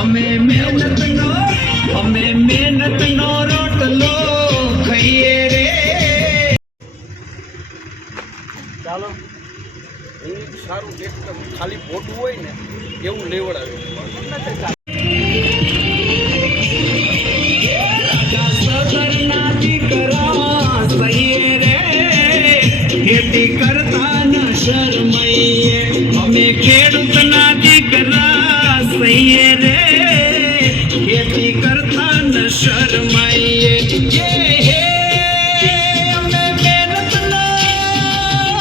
અમે મહેનત નો રોટલો ખાઈએ રે. ચાલો સારું એકદમ ખાલી ફોટું હોય ને એવું લેવડાવ્યું. ખેતી કરતા ન શરમઈએ અમે ખેડૂતના દીકરા સહીએ